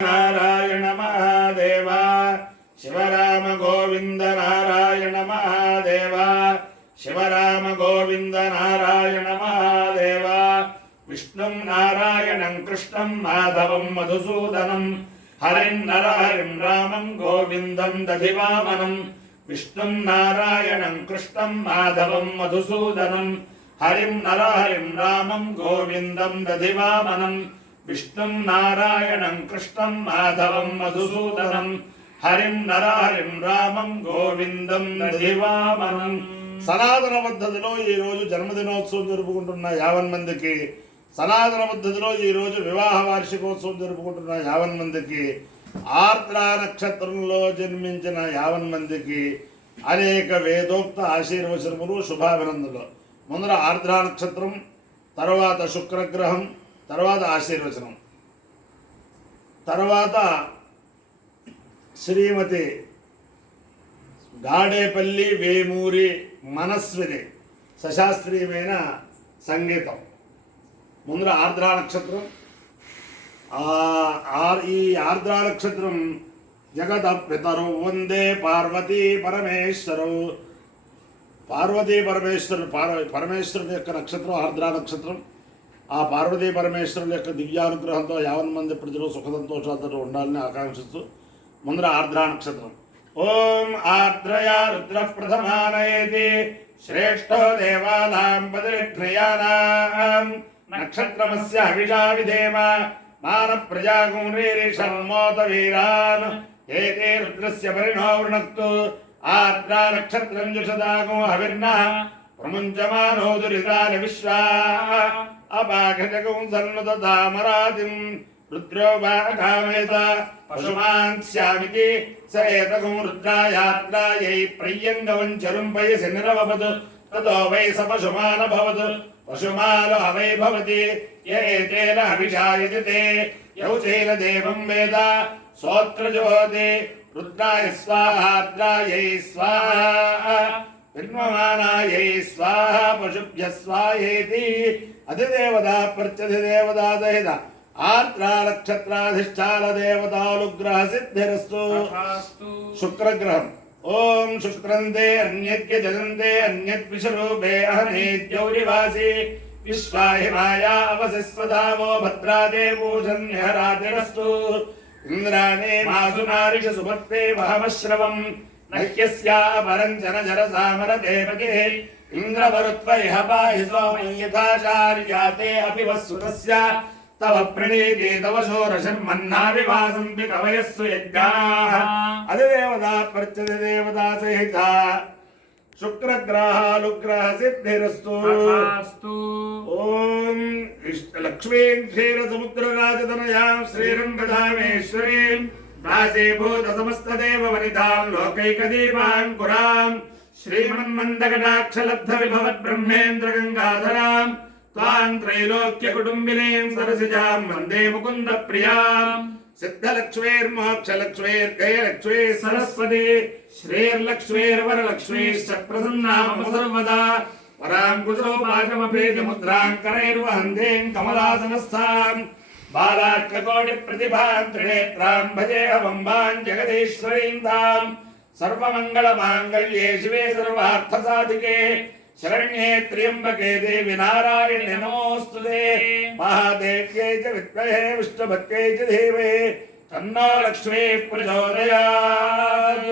नारायण महादेव शिवराम गोविंद नारायण महादेव शिवराम गोविंद नारायण महादेव विष्णुं नारायणं कृष्णं माधवं मधुसूदनं हरिं नरहरिं रामं गोविन्दं दधिवामनं विष्णुं नारायणं कृष्णं माधवं मधुसूदनं हरिं नरहरिं रामं गोविन्दं दधिवामनं विष्णुं नारायणं कृष्णं माधवं मधुसूदनं हरिं नरहरिं रामं गोविंदं दधिवामनं సనాతన పద్ధతిలో ఈరోజు జన్మదినోత్సవం జరుపుకుంటున్న 50 మందికి, సనాతన పద్ధతిలో ఈరోజు వివాహ వార్షికోత్సవం జరుపుకుంటున్న 50 మందికి, ఆర్ద్ర నక్షత్రంలో జన్మించిన 50 మందికి అనేక వేదోక్త ఆశీర్వచనములు, శుభాభినందనలు. ముందర ఆర్ద్ర నక్షత్రం, తర్వాత శుక్రగ్రహం, తర్వాత ఆశీర్వచనం, తర్వాత శ్రీమతి గాడేపల్లి వేమూరి మనస్విని సశాస్త్రీయమైన సంగీతం. ముందర ఆర్ద్ర నక్షత్రం. ఈ ఆర్ద్ర నక్షత్రం జగత పితరు వందే పార్వతీ పరమేశ్వరు. పార్వతీ పరమేశ్వరుడు యొక్క నక్షత్రం ఆర్ద్ర నక్షత్రం. ఆ పార్వతీ పరమేశ్వరుల యొక్క దివ్యానుగ్రహంతో 50 మంది ప్రజలు సుఖ సంతోషాలతో ఉండాలని ఆకాంక్షిస్తూ ముందర ఆర్ద్ర నక్షత్రం. ఓం ఆర్ద్రయా రుద్ర ప్రథమానయేతి శ్రేష్టో దేవానాం బదరిఘ్నయానాం నక్షత్రమస్య హవిషా విధేమ మాన ప్రజాగుంరీరిషన్మోత వీరాన్ ఏతే రుద్రస్య పరిణో వృణక్తు ఆర్ద్ర నక్షత్రం జుషదాగో హవిర్నః ప్రముంచమానో దురితాని విశ్వా అపాఘజగం సన్నుతామరాతిం రుద్రో వాకామేత పశుమాన్ స్యామితి స ఏతగం రుద్రాయాత్రాయై ప్రయ్యంగవం చరుం పయసి నిరవపదు తతో వై స పశుమాన భవతు పశుమాల హవై భవతి య ఏతేన హవిషాయతి తే యౌచేన దేవం వేద సోత్రజోతి రుద్రాయ స్వాహార్ద్రాయై స్వాహా విన్వమానాయై స్వాహా పశుభ్యః స్వాహేతి అధిదేవతా ప్రత్యధిదేవతా సహిత ఆర్ద్ర నక్షత్రాధిష్టాన దేవతానుగ్రహ సిద్ధిరస్తు. శుక్రగ్రహం. ఓం శుక్రంతే అన్యజ్ఞ జనంతే అన్యద్విషరూపే అహనేద్యౌరివాసి విశ్వాహిమాయా అవసిస్వధావో భద్రాదే పూషన్యహరాతిరస్తు. ఇంద్రాణే మాసు నారిష సుభక్తే మహమశ్రవం నహ్యస్యా పరంచన జరసామరతే పగే ఇంద్రవరుత్వ ఇహ పాహి సోమం యథాచార్యాతే అపి వస్సుతస్య తవ ప్రణీతే తవ షోరశర్మన్నా వివాసంపి కవయస్సు యజ్ఞాః అధిదేవతా ప్రత్యధిదేవతా సహిత శుక్రగ్రహానుగ్రహ సిద్ధిరస్తు. ఓం లక్ష్మీం క్షీరసముద్రరాజతనయాం శ్రీరంగధామేశ్వరీం దాసీభూత సమస్తదేవ వనితాం లోకైకదీపాంకురాం శ్రీమన్మందకటాక్షలబ్ధ విభవత్ బ్రహ్మేంద్ర గంగాధరాం త్వాం త్రైలోక్య కుటుంబినీం సరసిజాం వందే ముకుంద ప్రియాం సిద్ధలక్ష్మీర్మోక్షలక్ష్మీర్గయలక్ష్మీ సరస్వతి శ్రీర్లక్ష్మీర్వరలక్ష్మీశ్చ ప్రసన్నామ సర్వదా వరాంకుశోపాశమభేదముద్రాం కరైర్వహంతేం కమలాసనస్థాం బాలార్కకోటి ప్రతిభాం త్రినేత్రాం భజేహవంబాం జగదీశ్వరీం తాం సర్వమంగళమాంగళ్యే శివే సర్వార్థసాధికే శరణ్యే త్ర్యంబకే దేవి నారాయణి నమోస్తుతే. మహాదేవ్యై చ విద్మహే విష్ణుభక్త్యై చ ధీమహి తన్నో లక్ష్మీ ప్రచోదయాత్.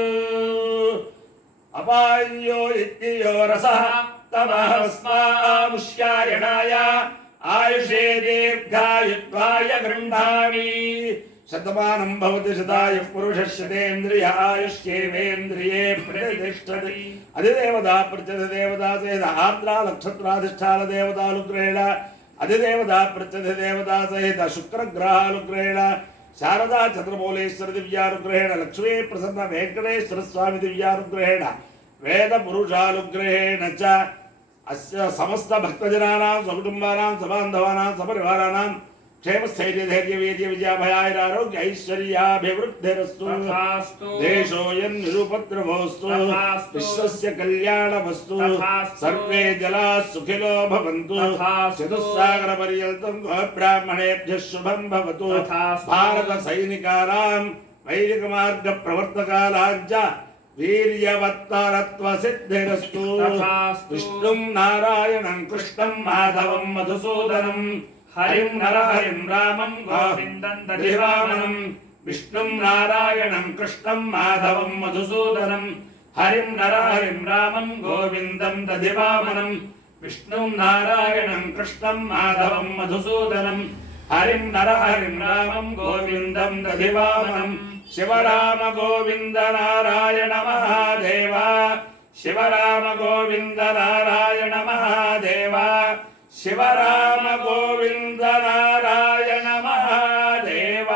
అపాయ్యో ఇత్యో రసః తమస్మాముష్యాయణాయ ఆయుషే దీర్ఘాయుత్వాయ గృహ్ణామి. శతమానం భవతి శతాయుః పురుషः శతేంద్రియ ఆయుష్యేవేంద్రియే ప్రతిష్టతి. అధిదేవతా ప్రత్యధిదేవతా సహిత ఆర్ద్ర నక్షత్రాధిష్టాన దేవతానుగ్రహేణ అధిదేవతా ప్రత్యధిదేవతా సహిత శుక్రగ్రహానుగ్రహేణ శారదా చంద్రమౌళేశ్వర దివ్యానుగ్రహేణ లక్ష్మీ ప్రసన్న వెంకటేశ్వర స్వామి దివ్యానుగ్రహేణ వేద పురుషానుగ్రహేణ చ అస్య సమస్త భక్తజనానాం స్వకుటుంబానాం సబాంధవానాం సపరివారాణాం क्षेमस्थैर्यधैर्यवीर्यविजयाभयाैरारोग्य ऐश्वर्याभिवृद्धिरस्तु देशोऽयं निरुपद्रवोऽस्तु विश्वस्य कल्याणमस्तु सर्वे जलाः सुखिनो भवन्तु चतुस्सागरपर्यन्तं ब्राह्मणेभ्यः शुभं भवतु भारतसैनिकानां वैदिकमार्गप्रवर्तकानाञ्च वीर्यवत्तरत्वसिद्धिरस्तु विष्णुं नारायणं कृष्णं माधवं मधुसूदनं हरिं नरहरिं रामं गोविन्दं दधिवामनं विष्णुं नारायणं कृष्णं माधवं मधुसूदनं हरिं नरहरिं रामं गोविन्दं दधिवामनं विष्णुं नारायणं कृष्णं माधवं मधुसूदनं हरिं नरहरिं रामं गोविन्दं दधिवामनं शिवराम गोविन्द नारायण महादेव शिवराम गोविन्द नारायण महादेव शिवराम गोविन्द नारायण महादेव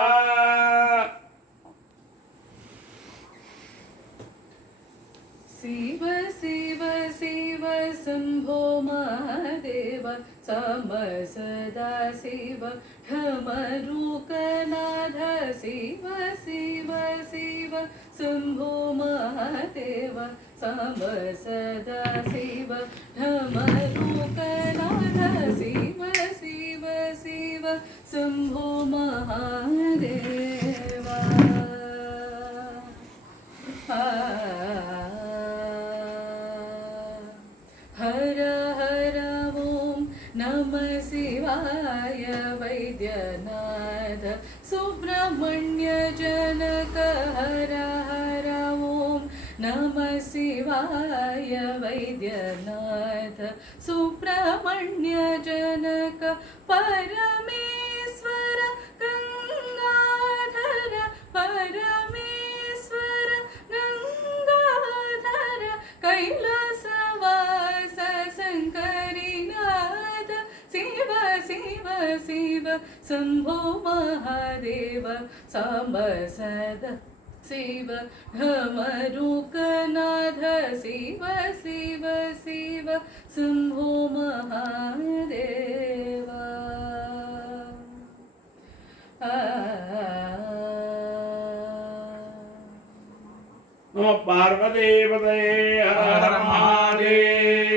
शिव शिव शिव शम्भो महादेव सम सदा शिव ढमरुकनाथ शिव शिव शिव शम्भो महादेव सम सदा शिव ढमरुकनाथ शिव शिव शिव शम्भो महादेव हर हर ओम नमः शिवाय वैद्यनाथ सुब्रह्मण्य जनक हर हर ओम नमः शिवाय वैद्यनाथ सुब्रह्मण्य जनक परमेश्वर गंगाधर परमेश्वर गंगाधर कैलासवास शंकरीनाथ शिव शिव शिव शंभो महादेव सांब सदा शिव ढमरुकनाथ शिव शिव शिव शंभो महादेव नमो पार्वती पतये हर हर महादेव।